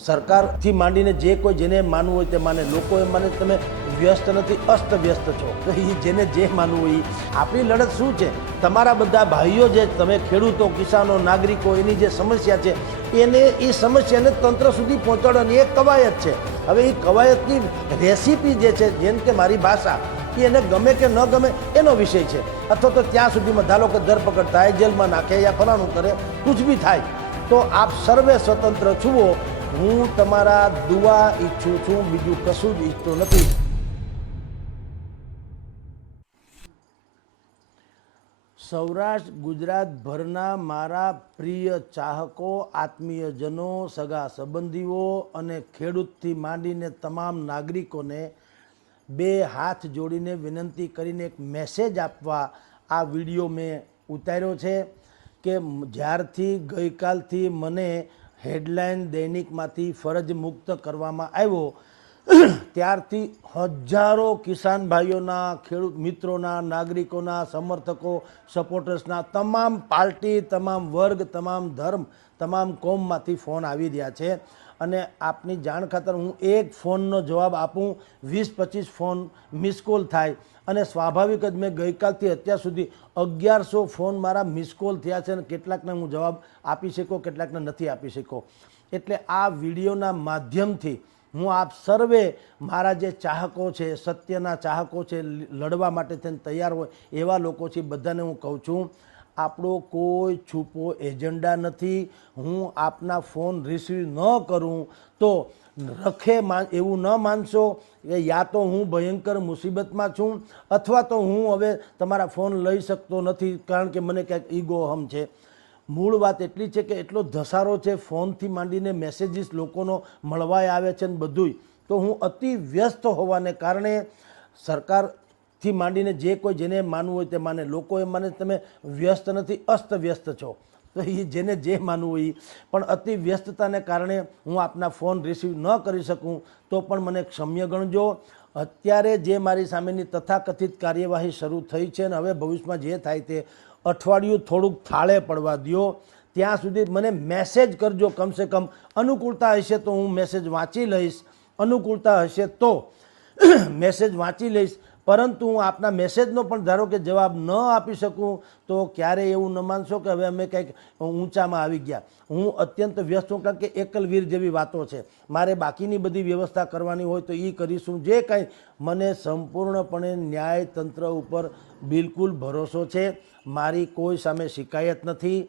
સરકારથી માંડીને જે કોઈ જેને માનવું હોય તે માને, લોકો એમ માને તમે વ્યસ્ત નથી, અસ્તવ્યસ્ત છો. તો એ જેને જે માનવું હોય. આપણી લડત શું છે? તમારા બધા ભાઈઓ જે તમે ખેડૂતો, કિસાનો, નાગરિકો, એની જે સમસ્યા છે એને એ સમસ્યાને તંત્ર સુધી પહોંચાડવાની એક કવાયત છે. હવે એ કવાયતની રેસીપી જે છે, જેમ કે મારી ભાષા, એ એને ગમે કે ન ગમે એનો વિષય છે. અથવા તો ત્યાં સુધીમાં ધારો કે ધરપકડ થાય, જેલમાં નાખે યા ફલાણું કરે, કુછ બી થાય, તો આપ સર્વે સ્વતંત્ર છુઓ. હું તમારા દુઆ ઈચ્છું છું, બીજું કશું જ ઈચ્છતો નથી. સૌરાષ્ટ્ર ગુજરાતભરના મારા પ્રિય ચાહકો, આત્મીયજનો, સગા સંબંધીઓ અને ખેડૂતથી માંડીને તમામ નાગરિકોને બે હાથ જોડીને વિનંતી કરીને એક મેસેજ આપવા આ વિડીયો મેં ઉતાર્યો છે કે જ્યારથી ગઈકાલથી મને હેડલાઇન દૈનિકમાંથી ફરજ મુક્ત કરવામાં આવ્યો ત્યારથી હજારો કિસાન ભાઈઓના, ખેડૂત મિત્રોના, નાગરિકોના, સમર્થકો, સપોર્ટર્સના, તમામ પાર્ટી, તમામ વર્ગ, તમામ ધર્મ, તમામ કોમમાંથી ફોન આવી રહ્યા છે. અને આપની જાણ ખાતર હું એક ફોનનો જવાબ આપું, 20-25 ફોન મિસકોલ થાય. અને સ્વાભાવિક જ મેં ગઈકાલથી અત્યાર સુધી 1100 ફોન મારા મિસકોલ થયા છે અને કેટલાકને હું જવાબ આપી શક્યો, કેટલાકને નથી આપી શક્યો. એટલે આ વિડીયોના માધ્યમથી હું આપ સર્વે મારા જે ચાહકો છે, સત્યના ચાહકો છે, લડવા માટે થઈને તૈયાર હોય એવા લોકો છે, બધાને હું કહું છું, આપણો કોઈ છુપો એજન્ડા નથી. હું આપના ફોન રિસીવ ન કરું તો રખે એવું ન માનશો કે યા તો હું ભયંકર મુસીબતમાં છું અથવા તો હું હવે તમારા ફોન લઈ શકતો નથી કારણ કે મને ક્યાંક ઈગો હમ છે. મૂળ વાત એટલી છે કે એટલો ધસારો છે, ફોનથી માંડીને મેસેજીસ લોકોનો મળવાય આવે છે ને બધુંય. તો હું અતિ વ્યસ્ત હોવાને કારણે સરકારથી માંડીને જે કોઈ જેને માનવું હોય તે માને, લોકો એમ માને તમે વ્યસ્ત નથી, અસ્તવ્યસ્ત છો. તો એ જેને જે માનવું હોય. પણ અતિ વ્યસ્તતાને કારણે હું આપના ફોન રિસીવ ન કરી શકું તો પણ મને ક્ષમ્ય ગણજો. અત્યારે જે મારી સામેની તથાકથિત કાર્યવાહી શરૂ થઈ છે અને હવે ભવિષ્યમાં જે થાય તે અઠવાડિયું થોડુંક થાળે પડવા દો. ત્યાં સુધી મને મેસેજ કરજો, કમસે કમ અનુકૂળતા હશે તો હું મેસેજ વાંચી લઈશ, અનુકૂળતા હશે તો મેસેજ વાંચી લઈશ. પરંતુ હું આપના મેસેજનો પણ ધારો કે જવાબ ન આપી શકું તો ક્યારેય એવું ન માનશો કે હવે અમે કંઈક ઊંચામાં આવી ગયા. હું અત્યંત વ્યસ્ત છું કારણ કે એકલવીર જેવી વાતો છે. મારે બાકીની બધી વ્યવસ્થા કરવાની હોય તો એ કરીશું. જે કંઈ મને સંપૂર્ણપણે ન્યાયતંત્ર ઉપર બિલકુલ ભરોસો છે. મારી કોઈ સામે શિકાયત નથી.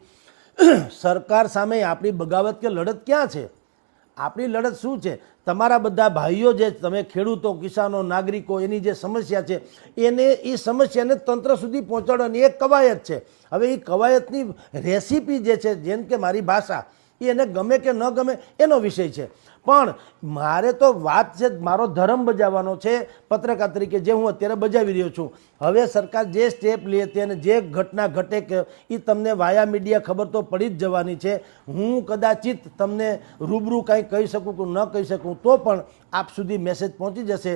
સરકાર સામે આપણી બગાવત કે લડત ક્યાં છે? આપણી લડત શું છે? તમારા બધા ભાઈઓ જે તમે ખેડૂતો, કિસાનો, નાગરિકો, એની જે સમસ્યા છે એને એ સમસ્યાને તંત્ર સુધી પહોંચાડવાની એક કવાયત છે. હવે એ કવાયતની રેસીપી જે છે, જેમ કે મારી ભાષા, એ એને ગમે કે ન ગમે એનો વિષય છે. પણ મારે તો વાત છે, મારો ધર્મ બજાવવાનો છે પત્રકાર તરીકે, જે હું અત્યારે બજાવી રહ્યો છું. હવે સરકાર જે સ્ટેપ લે તે અને જે ઘટના ઘટે કે એ તમને વાયા મીડિયા ખબર તો પડી જ જવાની છે. હું કદાચિત તમને રૂબરૂ કાંઈ કહી શકું કે ન કહી શકું તો પણ આપ સુધી મેસેજ પહોંચી જશે.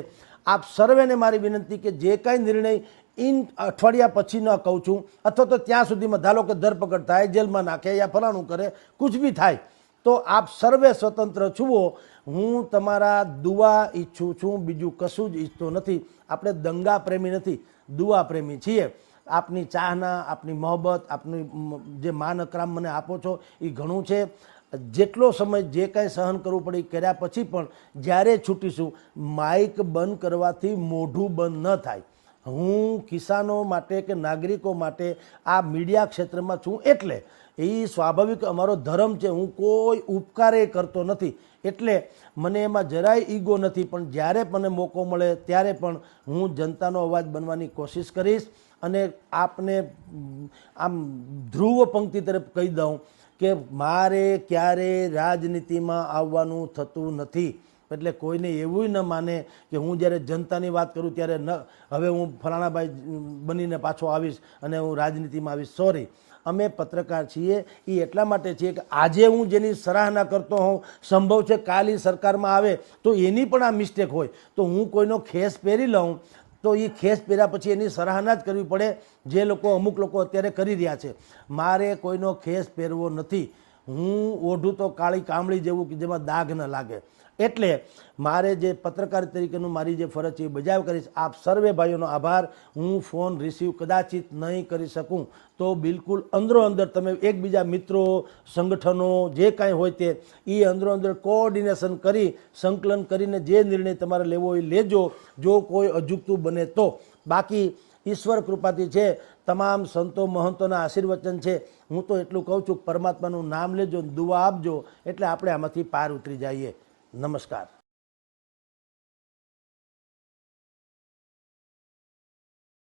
આપ સર્વેને મારી વિનંતી કે જે કાંઈ નિર્ણય અઠવાડિયા પછી ન કહું છું અથવા તો ત્યાં સુધીમાં ધારો કે ધરપકડ થાય, જેલમાં નાખે યા ફલાણું કરે, કુછ બી થાય, તો આપ સર્વે સ્વતંત્ર છુઓ. હું તમારા દુઆ ઈચ્છું છું, બીજું કશું જ ઈચ્છતો નથી. આપણે દંગા પ્રેમી નથી, દુઆ પ્રેમી છીએ. આપની ચાહના, આપની મોહબ્બત, આપની જે માન અકરામ મને આપો છો એ ઘણું છે. જેટલો સમય જે કાંઈ સહન કરવું પડે એ કર્યા પછી પણ જ્યારે છૂટીશું, માઇક બંધ કરવાથી મોઢું બંધ ન થાય. હું કિસાનો માટે કે નાગરિકો માટે આ મીડિયા ક્ષેત્રમાં છું એટલે એ સ્વાભાવિક અમારો ધર્મ છે. હું કોઈ ઉપકારે કરતો નથી એટલે મને એમાં જરાય ઈગો નથી. પણ જ્યારે મને મોકો મળે ત્યારે પણ હું જનતાનો અવાજ બનવાની કોશિશ કરીશ. અને આપને આમ ધ્રુવ પંક્તિ તરફ કહી દઉં કે મારે ક્યારે રાજનીતિમાં આવવાનું થતું નથી. એટલે કોઈને એવું ન માને કે હું જ્યારે જનતાની વાત કરું ત્યારે હવે હું ફલાણાભાઈ બનીને પાછો આવીશ અને હું રાજનીતિમાં આવીશ. સોરી, અમે પત્રકાર છીએ. એ એટલા માટે છીએ કે આજે હું જેની સરાહના કરતો હોઉં, સંભવ છે કાલ એ સરકારમાં આવે તો એની પણ આ મિસ્ટેક હોય, તો હું કોઈનો ખેસ પહેરી લઉં તો એ ખેસ પહેર્યા પછી એની સરાહના જ કરવી પડે, જે લોકો અમુક લોકો અત્યારે કરી રહ્યા છે. મારે કોઈનો ખેસ પહેરવો નથી. હું ઓઢું તો કાળી કામળી જેવું કે જેમાં દાગ ન લાગે. એટલે મારે જે પત્રકાર તરીકેનું મારી જે ફરજ છે એ બજાવ કરીશ. આપ સર્વે ભાઈઓનો આભાર. હું ફોન રિસીવ કદાચિત નહીં કરી શકું તો બિલકુલ અંદરો અંદર તમે એકબીજા મિત્રો સંગઠનો જે કાંઈ હોય તે એ અંદરો અંદર કોઓર્ડિનેશન કરી સંકલન કરીને જે નિર્ણય તમારે લેવો હોય લેજો, જો કોઈ અજુગતું બને તો. બાકી ઈશ્વર કૃપાથી છે, તમામ સંતો મહંતોના આશીર્વચન છે. હું તો એટલું કહું છું, પરમાત્માનું નામ લેજો, દુઆ આપજો, એટલે આપણે આમાંથી પાર ઉતરી જઈએ. નમસ્કાર.